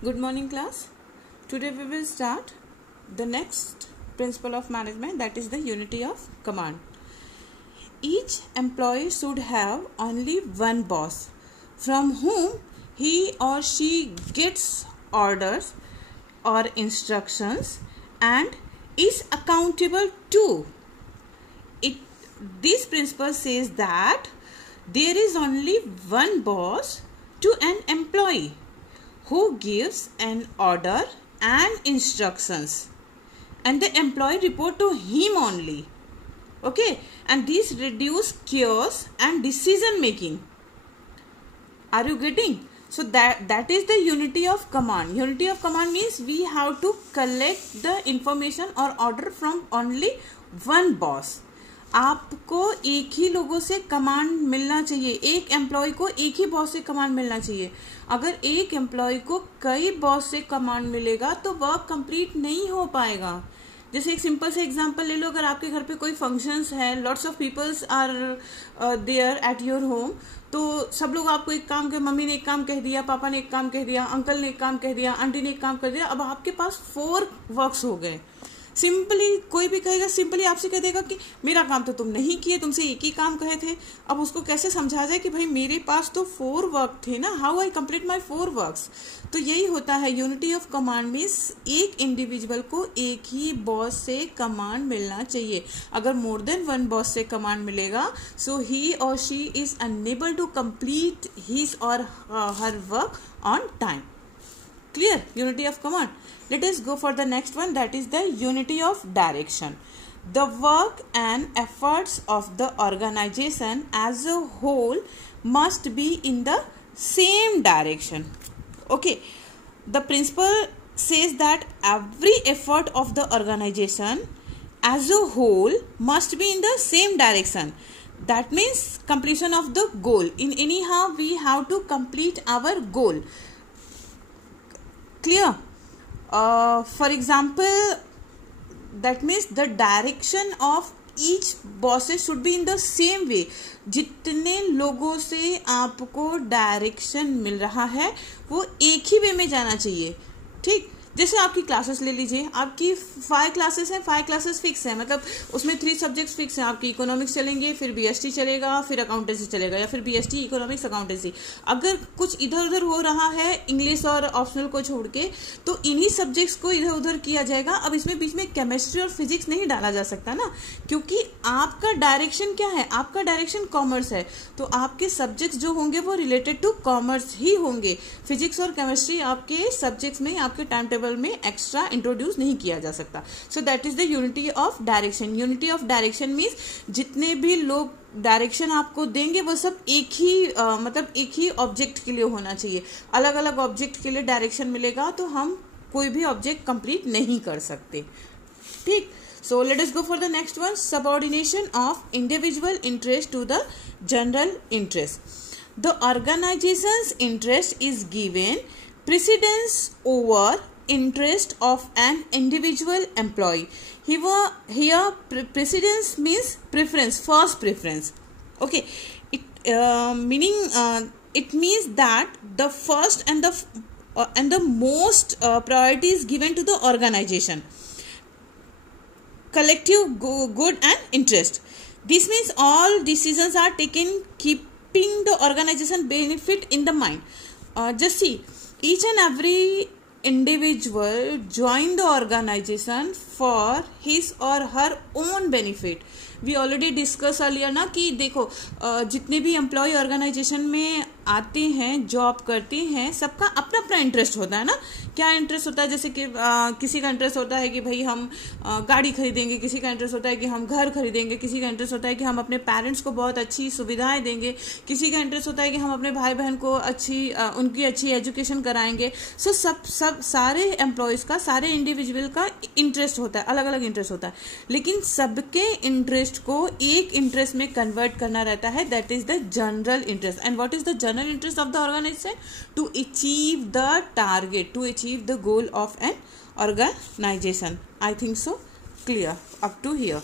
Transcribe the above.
Good morning, class. Today we will start the next principle of management, that is the unity of command. Each employee should have only one boss from whom he or she gets orders or instructions and is accountable to. This principle says that there is only one boss to an employee who gives an order and instructions, and the employee report to him only. Okay, and this reduce chaos and decision making. Are you getting? So that is the unity of command. Unity of command means we have to collect the information or order from only one boss. आपको एक ही लोगों से command मिलना चाहिए, एक employ को एक ही बॉस से कमांड मिलना चाहिए. अगर एक एम्प्लॉय को कई बॉस से कमांड मिलेगा तो वर्क कंप्लीट नहीं हो पाएगा. जैसे एक सिंपल से एग्जांपल ले लो, अगर आपके घर पे कोई फंक्शंस है, lots of peoples are there at your home, तो सब लोग आपको एक काम कर, मम्मी ने एक काम कह दिया, पापा ने एक काम कह दिया, अंकल ने एक काम कह दिया, आंटी ने एक काम कर दिया, अब आपके पास 4 वर्क्स हो गए. सिंपली कोई भी कहेगा, सिंपली आपसे कह देगा कि मेरा काम तो तुम नहीं किए, तुमसे एक ही काम कहे थे. अब उसको कैसे समझा जाए कि भाई मेरे पास तो 4 वर्क थे ना, how I complete my 4 works. तो यही होता है यूनिटी ऑफ कमांड मीन्स एक इंडिविजुअल को एक ही बॉस से कमांड मिलना चाहिए. अगर मोर देन 1 बॉस से कमांड मिलेगा, so he or she is unable to complete his or her work on time. Clear? Unity of command. Let us go for the next one, that is the unity of direction. The work and efforts of the organization as a whole must be in the same direction. Okay, the principle says that every effort of the organization as a whole must be in the same direction. That means completion of the goal. In anyhow we have to complete our goal. Clear? For example, that means the direction of each bosses should be in the same way. जितने लोगों से आपको direction मिल रहा है वो एक ही वे में जाना चाहिए. ठीक, जैसे आपकी क्लासेस ले लीजिए, आपकी 5 क्लासेस हैं, 5 क्लासेस फिक्स हैं, मतलब उसमें 3 सब्जेक्ट्स फिक्स हैं. आपकी इकोनॉमिक्स चलेंगे, फिर बीएसटी चलेगा, फिर अकाउंटेंसी चलेगा, या फिर बीएसटी इकोनॉमिक्स अकाउंटेंसी. अगर कुछ इधर उधर हो रहा है इंग्लिश और ऑप्शनल को छोड़ के, तो इन्हीं सब्जेक्ट्स को इधर उधर किया जाएगा. अब इसमें बीच में केमिस्ट्री और फिजिक्स नहीं डाला जा सकता ना, क्योंकि आपका डायरेक्शन क्या है, आपका डायरेक्शन कॉमर्स है, तो आपके सब्जेक्ट्स जो होंगे वो रिलेटेड टू कॉमर्स ही होंगे. फिजिक्स और केमिस्ट्री आपके सब्जेक्ट्स में, आपके टाइम टेबल में एक्स्ट्रा इंट्रोड्यूस नहीं किया जा सकता. So that is the unity of direction. Unity of direction means जितने भी लोग डायरेक्शन आपको देंगे वो सब एक ही मतलब एक ही ऑब्जेक्ट के लिए होना चाहिए. अलग अलग ऑब्जेक्ट के लिए डायरेक्शन मिलेगा तो हम कोई भी ऑब्जेक्ट कंप्लीट नहीं कर सकते. ठीक, so let us go for the next one, subordination of individual interest to the general interest. The organization's interest is given precedence over interest of an individual employee. Here precedence means preference, first preference. Okay, it means that the first and the most priority is given to the organization, collective good and interest. This means all decisions are taken keeping the organization benefit in the mind. Just see, each and every individual join the organization for his or her own benefit. We already discuss earlier ना कि देखो जितने भी employ organisation में आते हैं, job करते हैं, सबका अपना अपना इंटरेस्ट होता है ना. क्या इंटरेस्ट होता है, जैसे कि किसी का इंटरेस्ट होता है कि भाई हम गाड़ी खरीदेंगे, किसी का इंटरेस्ट होता है कि हम घर खरीदेंगे, किसी का इंटरेस्ट होता है कि हम अपने पेरेंट्स को बहुत अच्छी सुविधाएं देंगे, किसी का इंटरेस्ट होता है कि हम अपने भाई बहन को उनकी अच्छी एजुकेशन कराएंगे. सो सब सारे एम्प्लॉयज़ का, सारे इंडिविजुअल का इंटरेस्ट होता है, अलग अलग इंटरेस्ट होता है, लेकिन सबके इंटरेस्ट को एक इंटरेस्ट में कन्वर्ट करना रहता है, that is the general interest. And what is the general interest of the organization? To achieve the target, to achieve the goal of an organization. I think so. Clear up to here.